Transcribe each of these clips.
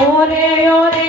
ore ore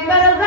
remember